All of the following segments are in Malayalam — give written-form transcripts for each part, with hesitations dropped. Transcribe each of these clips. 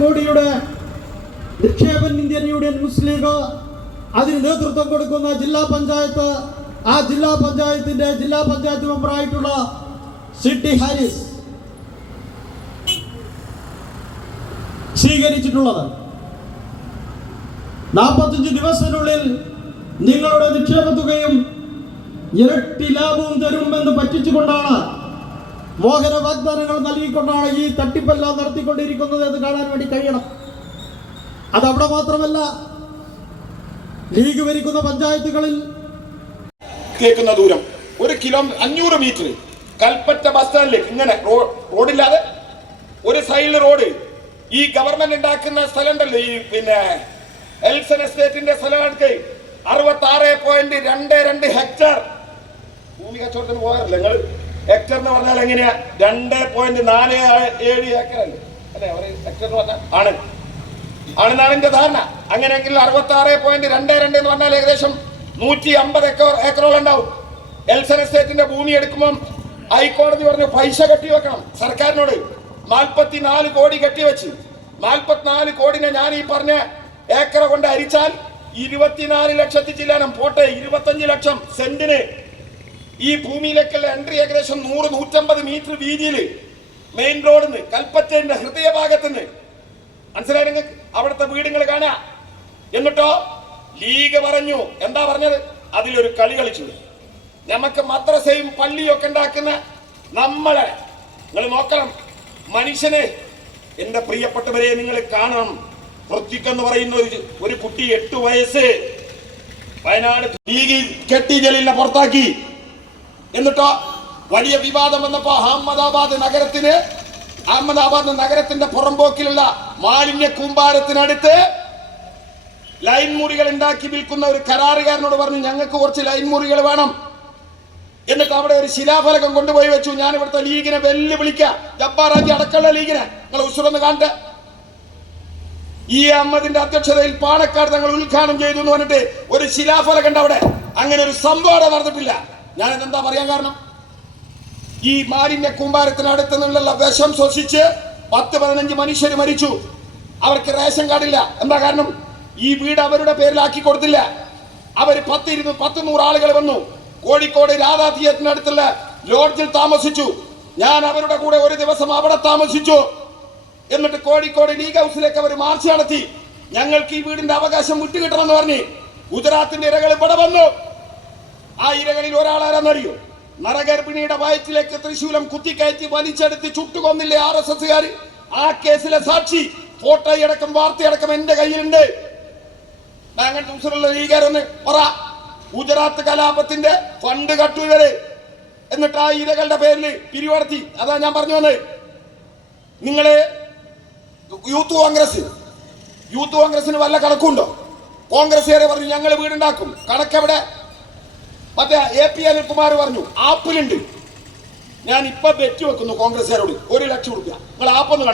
കോടിയുടെ നിക്ഷേപം ഇന്ത്യൻ യൂണിയൻ മുസ്ലിം ലീഗ് അതിന് നേതൃത്വം കൊടുക്കുന്ന ജില്ലാ പഞ്ചായത്ത്, ആ ജില്ലാ പഞ്ചായത്തിന്റെ ജില്ലാ പഞ്ചായത്ത് മെമ്പറായിട്ടുള്ള സിറ്റി ഹാരിസ് സ്വീകരിച്ചിട്ടുള്ളത്. 45 ദിവസത്തിനുള്ളിൽ നിങ്ങളുടെ നിക്ഷേപ തുകയും ഇരട്ടി ലാഭവും തരുമെന്ന് പറ്റിച്ചുകൊണ്ടാണ്, മോഹന വാഗ്ദാനങ്ങൾ നൽകിക്കൊണ്ടാണ് ഈ തട്ടിപ്പെല്ലാം നടത്തിക്കൊണ്ടിരിക്കുന്നത് എന്ന് കാണാൻ വേണ്ടി കഴിയണം. അതവിടെ മാത്രമല്ല, ലീഗ് ഭരിക്കുന്ന പഞ്ചായത്തുകളിൽ കേൾക്കുന്ന ദൂരം 1 കിലോമീറ്റർ 500 മീറ്റർ കൽപ്പറ്റ ബസ് സ്റ്റാൻഡിലേക്ക് ഇങ്ങനെ റോഡില്ലാതെ ഒരു സൈഡിൽ റോഡ്. ഈ ഗവൺമെന്റ് ഉണ്ടാക്കുന്ന സ്ഥലം ഉണ്ടല്ലോ, ഈ പിന്നെ എൽസൺ എസ്റ്റേറ്റിന്റെ സ്ഥലമാണ് 66.22 ഹെക്ടർ ഭൂമി കച്ചവടത്തിന് പോകാറില്ല നിങ്ങൾ. ഹെക്ടർ എന്ന് പറഞ്ഞാൽ എങ്ങനെയാ? 2.47 ഏക്കർ അല്ലേ അല്ലെ ഹെക്ടർ എന്ന് പറഞ്ഞാൽ? ആണെന്നാണ് എന്റെ ധാരണ. അങ്ങനെയെങ്കിൽ 66.22 എന്ന് പറഞ്ഞാൽ ഏകദേശം 150 ഏക്കറോളം ഉണ്ടാവും. എൽസൺ എസ്റ്റേറ്റിന്റെ ഭൂമി എടുക്കുമ്പം ഹൈക്കോടതി പറഞ്ഞു പൈസ കെട്ടിവെക്കണം സർക്കാരിനോട്. 44 കോടി കെട്ടിവെച്ച് 44 കോടിനെ ഞാൻ ഈ പറഞ്ഞ ഏക്കറ കൊണ്ട് അരിച്ചാൽ 24 ലക്ഷത്തി ചില്ലാനം പോട്ടെ 25 ലക്ഷം സെന്റിന് ഈ ഭൂമിയിലേക്കുള്ള എൻട്രി ഏകദേശം 100-150 മീറ്റർ വീതിയിൽ മെയിൻ റോഡിൽ നിന്ന് കൽപ്പറ്റയുടെ ഹൃദയഭാഗത്ത് നിന്ന്. മനസ്സിലായി നിങ്ങൾക്ക്? അവിടുത്തെ വീടുകൾ കാണാ. എന്നിട്ടോ ലീഗ് പറഞ്ഞു, എന്താ പറഞ്ഞത്? അതിലൊരു കളി കളിച്ചു. നമുക്ക് മദ്രസയും പള്ളിയും ഒക്കെ ഉണ്ടാക്കുന്ന നമ്മളെ നിങ്ങൾ നോക്കണം. മനുഷ്യനെ, എന്റെ പ്രിയപ്പെട്ടവരെ നിങ്ങൾ കാണണം. പൃഥ്വിക്ക് എന്ന് പറയുന്ന ഒരു കുട്ടി 8 വയസ്സ് വയനാട് ലീഗിൽ കെട്ടി ജലീലിനെ പുറത്താക്കി. എന്നിട്ടോ വലിയ വിവാദം വന്നപ്പോ അഹമ്മദാബാദ് നഗരത്തിന്റെ പുറമ്പോക്കിലുള്ള മാലിന്യ കൂമ്പാരത്തിനടുത്ത് ലൈൻ മുറികൾ ഉണ്ടാക്കി വിൽക്കുന്ന ഒരു കരാറുകാരനോട് പറഞ്ഞു ഞങ്ങൾക്ക് കുറച്ച് ലൈൻ മുറികൾ വേണം. എന്നിട്ട് അവിടെ ഒരു ശിലാഫലകം കൊണ്ടുപോയി വെച്ചു. ഞാൻ ഇവിടുത്തെ ലീഗിനെ വെല്ലുവിളിക്കാം, ജബ്ബാറാജി അടക്കമുള്ള ലീഗിനെ നിങ്ങൾ ഉസുറൊന്ന് കാണട്ടെ. ഈ അഹമ്മദിന്റെ അധ്യക്ഷതയിൽ പാണക്കാട് തങ്ങൾ ഉദ്ഘാടനം ചെയ്തു എന്ന് പറഞ്ഞിട്ട് ഒരു ശിലാഫലകം ഉണ്ട് അവിടെ. അങ്ങനെ ഒരു സംഭവം നടന്നിട്ടില്ല. ഞാൻ എന്താ പറയാൻ കാരണം, ഈ മാലിന്യ കൂമ്പാരത്തിനടുത്ത് നിന്നുള്ള വിഷം ശ്വസിച്ച് 10-15 മനുഷ്യർ മരിച്ചു. അവർക്ക് റേഷൻ കാർഡില്ല. എന്താ കാരണം? ഈ വീട് അവരുടെ പേരിലാക്കി കൊടുത്തില്ല. അവർ 10-100 ആളുകൾ വന്നു. കോഴിക്കോട് രാധാ തിയേറ്ററിനടുത്തുള്ള ലോഡ്ജിൽ താമസിച്ചു. ഞാൻ അവരുടെ കൂടെ ഒരു ദിവസം അവിടെ താമസിച്ചു. എന്നിട്ട് കോഴിക്കോട് ലീഗ് ഹൗസിലേക്ക് അവർ മാർച്ച് നടത്തി. ഞങ്ങൾക്ക് ഈ വീടിന്റെ അവകാശം വിട്ടുകിട്ടണമെന്ന് പറഞ്ഞ് ഗുജറാത്തിന്റെ ഇരകൾ ഇവിടെ വന്നു. ആ ഇരകളിൽ ഒരാളാരെന്നറിയോ? നരഗർഭിണിയുടെ വയറ്റിലേക്ക് തൃശൂലം കുത്തിക്കയറ്റി വലിച്ചെടുത്ത് ചുട്ടുകൊന്നില്ലേ RSSകാർ? ആ കേസിലെ സാക്ഷി ഫോട്ടോയടക്കം വാർത്തയടക്കം എന്റെ കയ്യിലുണ്ട്. അങ്ങനത്തെ ഉസുറുള്ള ലീഗാരൊന്ന് പറ. ഗുജറാത്ത് കലാപത്തിന്റെ ഫണ്ട് കട്ടുവരെ എന്നിട്ട് ആ ഇരകളുടെ പേരിൽ പിരിവടത്തി. അതാ ഞാൻ പറഞ്ഞു വന്നത്. നിങ്ങള് യൂത്ത് കോൺഗ്രസിന് വല്ല കണക്കുണ്ടോ? കോൺഗ്രസ്സുകാരെ പറഞ്ഞു ഞങ്ങൾ വീടുണ്ടാക്കും. കണക്കെവിടെ? മറ്റേ AP അനിൽകുമാർ പറഞ്ഞു ആപ്പിലുണ്ട്. ഞാൻ ഇപ്പൊ ബെറ്റ് വെക്കുന്നു കോൺഗ്രസ്സുകാരോട് 1 ലക്ഷം രൂപ. നിങ്ങൾ ആപ്പൊന്ന്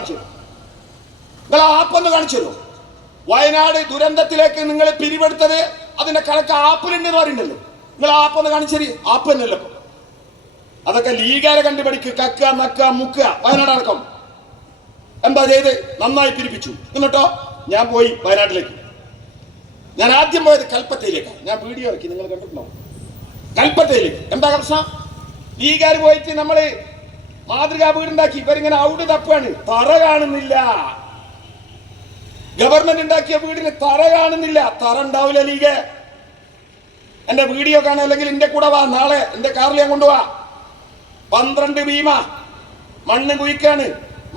കാണിച്ചു തരുമോ? വയനാട് ദുരന്തത്തിലേക്ക് നിങ്ങൾ പിരിവെടുത്തത് അതിന്റെ കണക്ക് ആപ്പിലുണ്ടെന്ന് പറയുന്നുണ്ടല്ലോ. നിങ്ങൾ ആപ്പൊന്ന് കാണിച്ചേരി. ആപ്പ് തന്നെയല്ലോ. അതൊക്കെ ലീഗാരെ കണ്ടുപിടിക്ക്. കക്കുക, നക്കുക, മുക്കുക. വയനാട് അടക്കം എന്താ ചെയ്ത്? നന്നായി പിരിപ്പിച്ചു. എന്നിട്ടോ ഞാൻ പോയി വയനാട്ടിലേക്ക്. ഞാൻ ആദ്യം പോയത് കൽപ്പറ്റയിലേക്കാണ്. ഞാൻ വീഡിയോ ഇറക്കി, നിങ്ങൾ കണ്ടിട്ടുണ്ടോ? കൽപ്പറ്റയിലേക്ക്. എന്താ പ്രശ്നം? ലീഗാർ പോയിട്ട് നമ്മള് മാതൃകാ വീടുണ്ടാക്കി. ഇവരിങ്ങനെ ഔട് തപ്പാണ്. തറ കാണുന്നില്ല. ഗവൺമെന്റ് ഉണ്ടാക്കിയ വീടിന് തറ കാണുന്നില്ല. തറ ഉണ്ടാവില്ല. ലീഗ് എന്റെ വീഡിയോ കാണാൻ, അല്ലെങ്കിൽ എന്റെ കൂടെ വാ. നാളെ എന്റെ കാറിൽ ഞാൻ കൊണ്ടുപോവാ. 12 ഭീമ മണ്ണ് കുഴിക്കാണ്.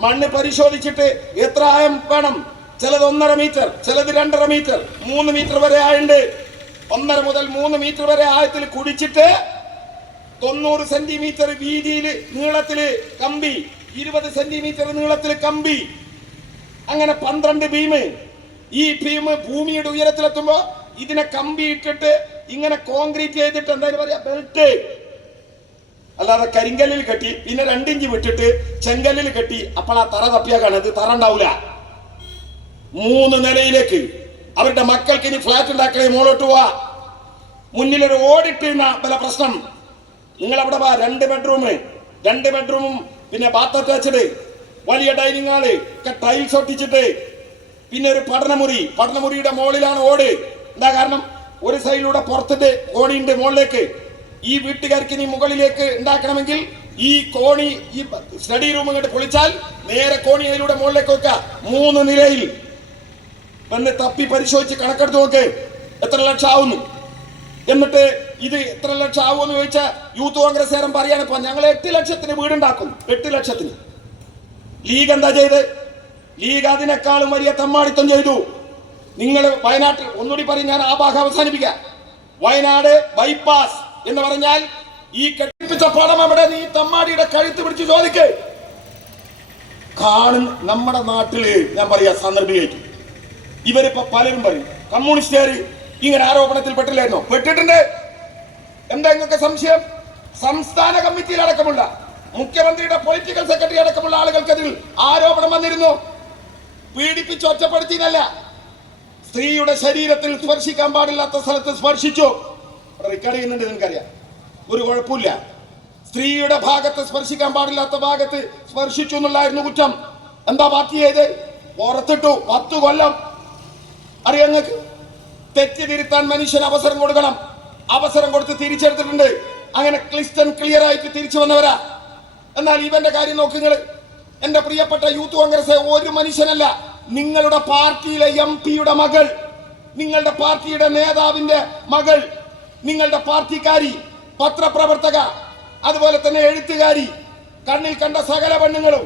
മണ്ണ് പരിശോധിച്ചിട്ട് എത്ര ആയം വേണം? ചിലത് 1.5 മീറ്റർ, ചിലത് 2.5 മീറ്റർ, 3 മീറ്റർ വരെ ആയുണ്ട്. 1.5 മുതൽ 3 മീറ്റർ വരെ ആഴത്തിൽ കുടിച്ചിട്ട് 90 സെന്റിമീറ്റർ വീതിയിൽ നീളത്തില് കമ്പി, 20 സെന്റിമീറ്റർ നീളത്തില് കമ്പി, അങ്ങനെ 12 ഭീമ്. ഈ ഭീമ് ഭൂമിയുടെ ഉയരത്തിലെത്തുമ്പോ ഇതിനെ കമ്പി ഇട്ടിട്ട് ഇങ്ങനെ കോൺക്രീറ്റ് ചെയ്തിട്ട് എന്തായാലും പറയാ ബെൽറ്റ്. അല്ലാതെ കരിങ്കല്ലിൽ കെട്ടി പിന്നെ 2 ഇഞ്ച് വിട്ടിട്ട് ചെങ്കല്ലിൽ കെട്ടി അപ്പോൾ ആ തറ തപ്പിയാക്കാണ്. ഇത് തറ ഉണ്ടാവില്ല. 3 നിലയിലേക്ക് അവരുടെ മക്കൾക്ക് ഇനി ഫ്ലാറ്റ് ഉണ്ടാക്കണേ മോളോട്ട് പോവാ. മുന്നിലൊരു ഓടിട്ടുന്ന പല പ്രശ്നം. നിങ്ങൾ അവിടെ വാ. 2 ബെഡ്റൂമും പിന്നെ ബാത്ത് അറ്റാച്ച്ഡ്, വലിയ ഡൈനിങ് ഹാള് ഒക്കെ ടൈൽസ് ഒട്ടിച്ചിട്ട് പിന്നെ ഒരു പഠനമുറിയുടെ മുകളിലാണ് ഓട്. എന്താ കാരണം? ഒരു സൈഡിലൂടെ പുറത്തിട്ട് കോണിയുണ്ട് മുകളിലേക്ക്. ഈ വീട്ടുകാർക്ക് ഇനി മുകളിലേക്ക് ഉണ്ടാക്കണമെങ്കിൽ ഈ കോണി, ഈ സ്റ്റഡി റൂം ഇങ്ങോട്ട് പൊളിച്ചാൽ നേരെ കോണി അതിലൂടെ മുകളിലേക്ക് വെക്കുക. 3 നിലയിൽ വന്ന് തപ്പി പരിശോധിച്ച് കണക്കെടുത്ത് നോക്ക് എത്ര ലക്ഷം ആവുന്നു. എന്നിട്ട് ഇത് എത്ര ലക്ഷം ആവുമെന്ന് ചോദിച്ചാൽ യൂത്ത് കോൺഗ്രസ്സുകാരൻ പറയാണ്, ഇപ്പൊ ഞങ്ങൾ 8 ലക്ഷത്തിന് വീടുണ്ടാക്കും. 8 ലക്ഷത്തിന്. ലീഗ് എന്താ ചെയ്ത്? ലീഗ് അതിനേക്കാളും വലിയ തമ്മാടിത്തം ചെയ്തു. നിങ്ങൾ വയനാട്ടിൽ, ഒന്നുകൂടി പറയും, ഞാൻ ആ ഭാഗം അവസാനിപ്പിക്കാം. വയനാട് ബൈപ്പാസ് എന്ന് പറഞ്ഞാൽ ഈ കെട്ടിപ്പിച്ച പണം അവിടെ നീ തമ്മാടിയുടെ കഴുത്ത് പിടിച്ച് ചോദിക്ക്. കാണും നമ്മുടെ നാട്ടില് ഞാൻ പറയാ സന്ദർഭികേറ്റു. ഇവരിപ്പോ പലരും പറയും കമ്മ്യൂണിസ്റ്റുകാർ ഇങ്ങനെ ആരോപണത്തിൽ പെട്ടില്ലായിരുന്നോ? പെട്ടിട്ടുണ്ട്. എന്താ നിങ്ങൾക്ക് സംശയം? സംസ്ഥാന കമ്മിറ്റിയിൽ അടക്കമുള്ള മുഖ്യമന്ത്രിയുടെ പൊളിറ്റിക്കൽ സെക്രട്ടറി അടക്കമുള്ള ആളുകൾക്കതിൽ ആരോപണം വന്നിരുന്നു. പീഡിപ്പിച്ച് ഒറ്റപ്പെടുത്തിയതല്ല, സ്ത്രീയുടെ ശരീരത്തിൽ സ്പർശിക്കാൻ പാടില്ലാത്ത സ്ഥലത്ത് സ്പർശിച്ചു. റെക്കോർഡ് ചെയ്യുന്നുണ്ട്, നിങ്ങൾക്കറിയാം. ഒരു കുഴപ്പമില്ല. സ്ത്രീയുടെ ഭാഗത്ത് സ്പർശിക്കാൻ പാടില്ലാത്ത ഭാഗത്ത് സ്പർശിച്ചു എന്നുള്ളായിരുന്നു കുറ്റം. എന്താ പാർട്ടി ചെയ്ത്? പുറത്തിട്ടു. 10 കൊല്ലം. അറിയാം നിങ്ങൾക്ക്? തെറ്റ് തിരുത്താൻ മനുഷ്യന് അവസരം കൊടുക്കണം. അവസരം കൊടുത്ത് തിരിച്ചെടുത്തിട്ടുണ്ട്. അങ്ങനെ ക്ലിയർ ആയിട്ട് തിരിച്ചു വന്നവരാ. എന്നാൽ ഇവന്റെ കാര്യം നോക്കുങ്ങൾ. എന്റെ പ്രിയപ്പെട്ട യൂത്ത് കോൺഗ്രസ് ഒരു മനുഷ്യനല്ല, നിങ്ങളുടെ പാർട്ടിയിലെ MP-യുടെ മകൾ, നിങ്ങളുടെ പാർട്ടിയുടെ നേതാവിന്റെ മകൾ, നിങ്ങളുടെ പാർട്ടിക്കാരി, പത്രപ്രവർത്തക, അതുപോലെ തന്നെ എഴുത്തുകാരി, കണ്ണിൽ കണ്ട സകല പെണ്ണുങ്ങളും,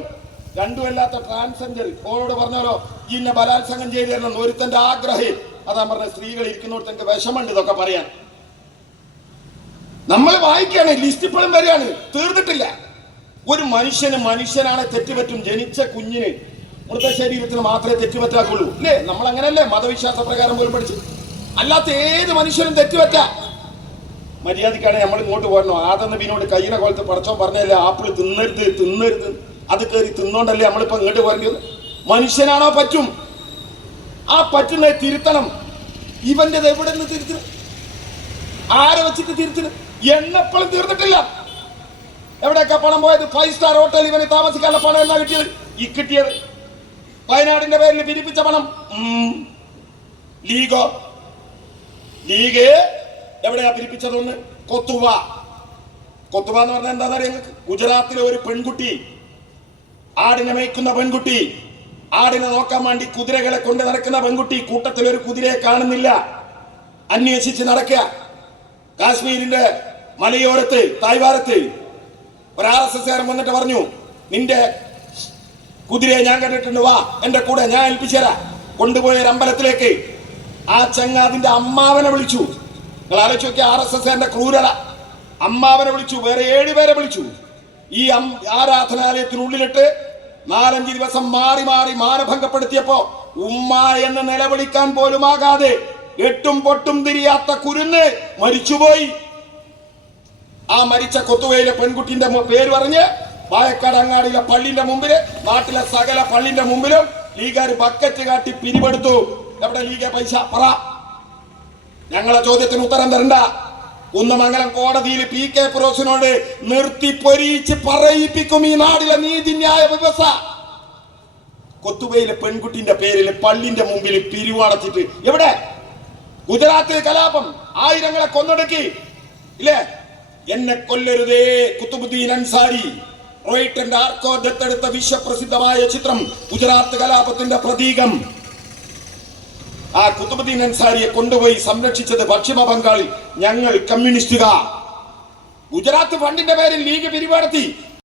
രണ്ടുമല്ലാത്ത ട്രാൻസ്ജെൻഡർ ഓളോട് പറഞ്ഞാലോ ഇന്നെ ബലാത്സംഗം ചെയ്തു തരണം ഒരുത്തന്റെ ആഗ്രഹം. അതാ പറഞ്ഞ സ്ത്രീകൾ ഇരിക്കുന്നോടത്ത് വിഷമുണ്ട് ഇതൊക്കെ പറയാൻ. നമ്മൾ വായിക്കുകയാണ്, ലിസ്റ്റ് ഇപ്പോഴും വരികയാണ്, തീർന്നിട്ടില്ല. ഒരു മനുഷ്യനാണ് തെറ്റുപറ്റും. ജനിച്ച കുഞ്ഞിന് മൃതശരീരത്തിന് മാത്രമേ തെറ്റുപറ്റാക്കുള്ളൂ, അല്ലേ? നമ്മൾ അങ്ങനെയല്ലേ മതവിശ്വാസ പ്രകാരം പോലും പഠിച്ചു. അല്ലാത്ത ഏത് മനുഷ്യനും തെറ്റുപറ്റാ. മര്യാദക്കാണ് നമ്മൾ ഇങ്ങോട്ട് പോരണോ? ആദം നബിയോട് കയ്യിനെ കൊലത്ത് പടച്ചോൻ പറഞ്ഞല്ലേ ആപ്പിൾ തിന്നരുത്, അത് കയറി തിന്നോണ്ടല്ലേ നമ്മളിപ്പോ ഇങ്ങോട്ട് പോരേണ്ടത്. മനുഷ്യനാണോ? പറ്റും. ആ പറ്റുന്നത് തിരുത്തണം. ഇവന്റേത് എവിടെ നിന്ന് തിരുത്തണം? ആരെ വെച്ചിട്ട് തിരുത്തണം? എന്നെപ്പോഴും തീർന്നിട്ടില്ല. എവിടെയൊക്കെ പണം പോയത്? 5 സ്റ്റാർ ഹോട്ടൽ ഇവന് താമസിക്കാനുള്ള പണം എന്നാ കിട്ടിയത്? ഈ കിട്ടിയത് വയനാടിന്റെ പേരിൽ പിരിപ്പിച്ച പണം. ലീഗ് എവിടെയാ പിരിപ്പിച്ചതൊന്ന്? കൊത്തുവ എന്ന് പറഞ്ഞാൽ എന്താ അറിയാം നിങ്ങൾക്ക്? ഗുജറാത്തിലെ ഒരു പെൺകുട്ടി, ആടിനെ മേയ്ക്കുന്ന പെൺകുട്ടി, ആടിനെ നോക്കാൻ വേണ്ടി കുതിരകളെ കൊണ്ട് നടക്കുന്ന പെൺകുട്ടി, കൂട്ടത്തിൽ ഒരു കുതിരയെ കാണുന്നില്ല, അന്വേഷിച്ച് നടക്കുക. കാശ്മീരിന്റെ മലയോരത്ത് തായ്വാരത്ത് ഒരു RSSകാരൻ വന്നിട്ട് പറഞ്ഞു, നിന്റെ കുതിരയെ ഞാൻ കണ്ടിട്ടുണ്ട്, വാ എന്റെ കൂടെ, ഞാൻ ഏൽപ്പിച്ചു തരാം. കൊണ്ടുപോയ ഒരു അമ്പലത്തിലേക്ക് ആ ചങ്ങാതിന്റെ അമ്മാവനെ വിളിച്ചു. നിങ്ങൾ ആലോചിച്ച് നോക്കിയ RSSകാരന്റെ ക്രൂരത. അമ്മാവനെ വിളിച്ചു, വേറെ 7 പേരെ വിളിച്ചു. ഈ ആരാധനാലയത്തിനുള്ളിലിട്ട് 4-5 ദിവസം മാറി മാനഭംഗപ്പെടുത്തിയപ്പോ ഉമ്മ എന്ന് നിലവിളിക്കാൻ പോലും ആകാതെ 8ഉം പൊട്ടും തിരിയാത്ത കുരുന്ന് മരിച്ചുപോയി. ആ മരിച്ച കൊത്തുവയിലെ പെൺകുട്ടിന്റെ പേര് പറഞ്ഞ് പായക്കാട് അങ്ങാടിയിലെ പള്ളിന്റെ മുമ്പില്, നാട്ടിലെ സകല പള്ളിന്റെ മുമ്പിലും ലീഗുകാർ ബക്കറ്റ് കാട്ടി പിരിവെടുത്തു. എവിടെ ലീഗ പൈസ? പറ. ഞങ്ങളെ ചോദ്യത്തിന് ഉത്തരം തരണ്ട. കുന്നമംഗലം കോടതിയിൽ PK ഫിറോസിനോട് നിർത്തി പൊരിയിച്ച് പറയിപ്പിക്കും ഈ നാടിലെ നീതിന്യായ വ്യവസ്ഥ. കൊത്തുവയിലെ പെൺകുട്ടിന്റെ പേരിൽ പള്ളിന്റെ മുമ്പിൽ പിരിവാടത്തിട്ട് എവിടെ? ഗുജറാത്തിൽ കലാപം, ആയിരങ്ങളെ കൊന്നൊടുക്കി, ഇല്ലേ? എന്നെ കൊല്ലരുതേ കുത്തുബുദ്ദീൻ അൻസാരി, റോയിട്ടന്റെ ആർക്കോ ദത്തെടുത്ത വിശ്വപ്രസിദ്ധമായ ചിത്രം, ഗുജറാത്ത് കലാപത്തിന്റെ പ്രതീകം. ആ കുത്തുബുദ്ദീൻ അൻസാരിയെ കൊണ്ടുപോയി സംരക്ഷിച്ചത് പശ്ചിമ ബംഗാളിൽ ഞങ്ങൾ കമ്മ്യൂണിസ്റ്റുകാർ. ഗുജറാത്ത് ഫണ്ടിന്റെ പേരിൽ ലീഗ് പിരിവടത്തി.